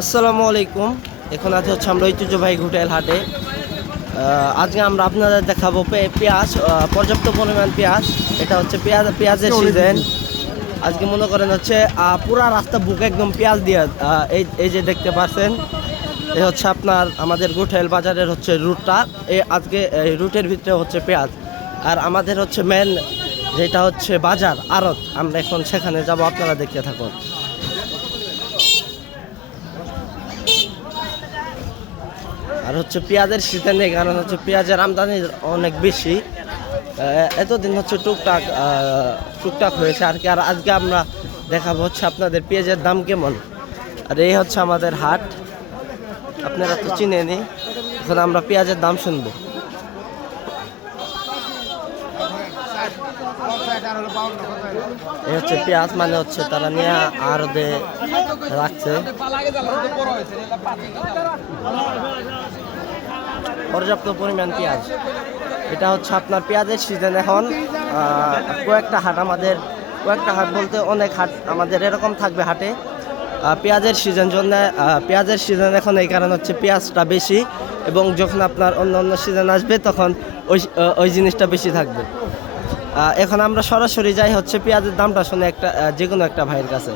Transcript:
আসসালামু আলাইকুম। এখন আছে হচ্ছে আমরা ঐতিহ্যবাহী হোটেল হাটে। আজকে আমরা আপনাদের দেখাবো পেঁয়াজ, পর্যাপ্ত পরিমাণ পেঁয়াজ। এটা হচ্ছে পেঁয়াজের সিজন। আজকে মনে করেন হচ্ছে পুরা রাস্তা বুকে একদম পেঁয়াজ দিয়ে, এই যে দেখতে পাচ্ছেন, এই হচ্ছে আপনার আমাদের গোঠেল বাজারের হচ্ছে রুটটা। আজকে এই রুটের ভিতরে হচ্ছে পেঁয়াজ, আর আমাদের হচ্ছে মেন যেটা হচ্ছে বাজার আড়ত। আমরা এখন সেখানে যাব, আপনারা দেখতে থাকুন। আর হচ্ছে পেঁয়াজের সিজনে, কারণ হচ্ছে পেঁয়াজের আমদানি অনেক বেশি। এতদিন হচ্ছে টুকটাক হয়েছে আর কি। আর আজকে আমরা দেখাবো হচ্ছে আপনাদের পেঁয়াজের দাম কেমন। আর এই হচ্ছে আমাদের হাট, আপনারা তো চিনেনি। এখন আমরা পেঁয়াজের দাম শুনবো। এই হচ্ছে পেঁয়াজ, মানে হচ্ছে তারা নিয়ে আড়তে রাখছে। পর্যাপ্ত পরিমাণ পেঁয়াজ। এটা হচ্ছে আপনার পেঁয়াজের সিজন এখন। কয়েকটা হাট বলতে অনেক হাট আমাদের এরকম থাকবে হাটে। পেঁয়াজের সিজন জন্য, পেঁয়াজের সিজন এখন, এই কারণ হচ্ছে পেঁয়াজটা বেশি, এবং যখন আপনার অন্য অন্য সিজন আসবে তখন ওই জিনিসটা বেশি থাকবে। এখন আমরা সরাসরি যাই হচ্ছে পেঁয়াজের দামটা শুনে যে কোনো একটা ভাইয়ের কাছে।